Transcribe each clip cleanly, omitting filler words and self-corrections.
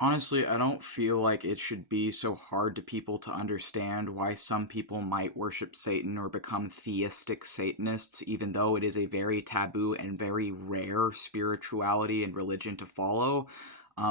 Honestly, I don't feel like it should be so hard to people to understand why some people might worship Satan or become theistic Satanists, even though it is a very taboo and very rare spirituality and religion to follow.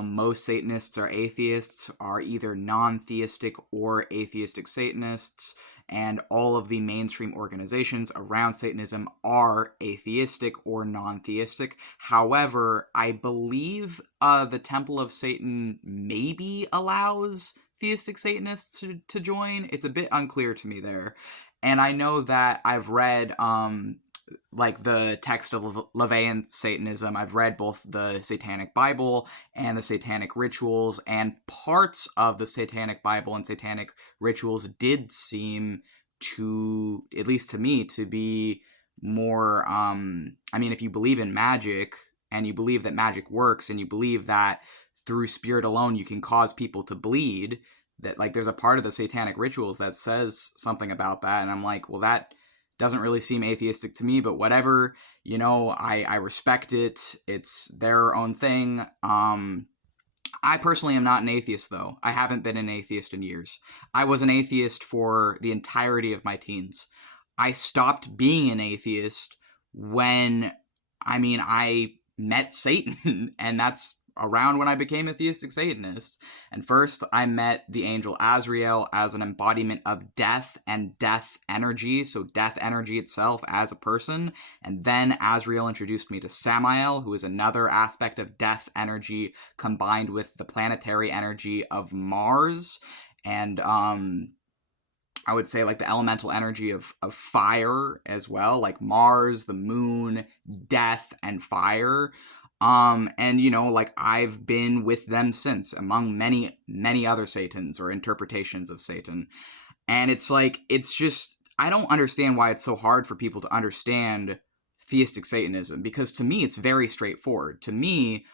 Most Satanists are atheists, are either non theistic or atheistic Satanists, and all of the mainstream organizations around Satanism are atheistic or non theistic. However, I believe the Temple of Satan maybe allows theistic Satanists to join. It's a bit unclear to me there. And I know that I've read like the text of LaVeyan Satanism. I've read both the Satanic Bible and the Satanic Rituals, and parts of the Satanic Bible and Satanic Rituals did seem to, at least to me, to be more, I mean, if you believe in magic and you believe that magic works and you believe that through spirit alone you can cause people to bleed, that like there's a part of the Satanic Rituals that says something about that, and I'm like, well, that doesn't really seem atheistic to me, but whatever, I respect it. It's their own thing. I personally am not an atheist, though. I haven't been an atheist in years. I was an atheist for the entirety of my teens. I stopped being an atheist when, I met Satan, and that's around when I became a theistic Satanist. And first, I met the angel Azrael as an embodiment of death and death energy, so death energy itself as a person. And then Azrael introduced me to Samael, who is another aspect of death energy combined with the planetary energy of Mars. And I would say like the elemental energy of fire as well, like Mars, the moon, death, and fire. And like I've been with them since, among many, many other Satans or interpretations of Satan. And it's like, it's just, I don't understand why it's so hard for people to understand theistic Satanism, because to me, it's very straightforward. To me,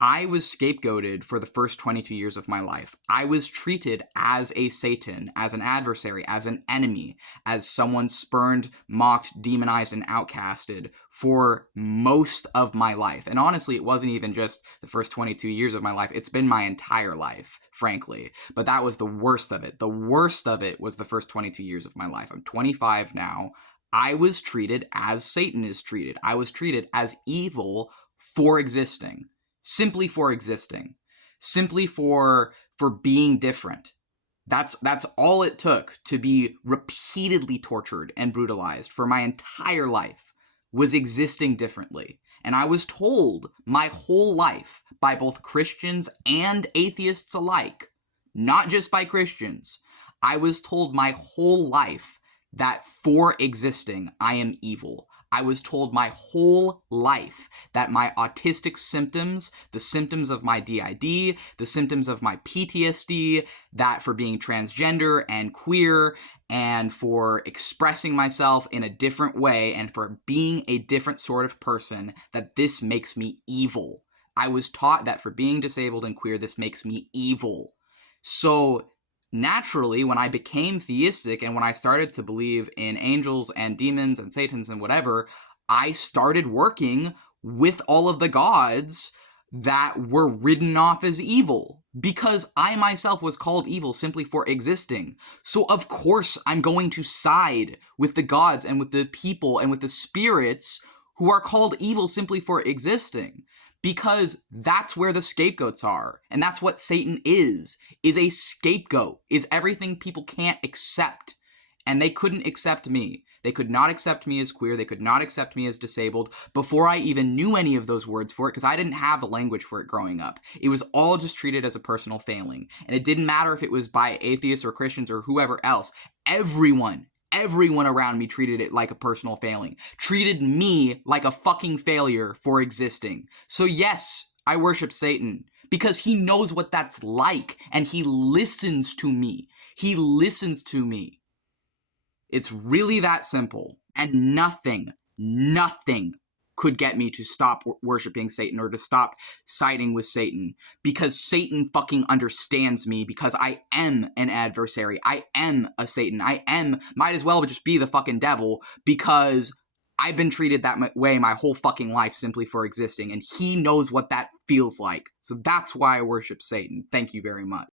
I was scapegoated for the first 22 years of my life. I was treated as a Satan, as an adversary, as an enemy, as someone spurned, mocked, demonized, and outcasted for most of my life. And honestly, it wasn't even just the first 22 years of my life. It's been my entire life, frankly. But that was the worst of it. The worst of it was the first 22 years of my life. I'm 25 now. I was treated as Satan is treated. I was treated as evil for existing. Simply for existing, simply for being different. That's all it took to be repeatedly tortured and brutalized for my entire life, was existing differently. And I was told my whole life by both Christians and atheists alike, not just by Christians. I was told my whole life that for existing, I am evil. I was told my whole life that my autistic symptoms, the symptoms of my DID, the symptoms of my PTSD, that for being transgender and queer and for expressing myself in a different way and for being a different sort of person, that this makes me evil. I was taught that for being disabled and queer, this makes me evil. So naturally, when I became theistic and when I started to believe in angels and demons and satans and whatever, I started working with all of the gods that were written off as evil, because I myself was called evil simply for existing. So of course I'm going to side with the gods and with the people and with the spirits who are called evil simply for existing, because that's where the scapegoats are. And that's what Satan is a scapegoat, is everything people can't accept. And they couldn't accept me. They could not accept me as queer. They could not accept me as disabled before I even knew any of those words for it, because I didn't have the language for it growing up. It was all just treated as a personal failing. And it didn't matter if it was by atheists or Christians or whoever else. Everyone around me treated it like a personal failing. Treated me like a fucking failure for existing. So yes, I worship Satan because he knows what that's like, and he listens to me. He listens to me. It's really that simple. And nothing could get me to stop worshiping Satan or to stop siding with Satan, because Satan fucking understands me, because I am an adversary. I am a Satan. Might as well just be the fucking devil, because I've been treated that way my whole fucking life simply for existing, and he knows what that feels like. So that's why I worship Satan. Thank you very much.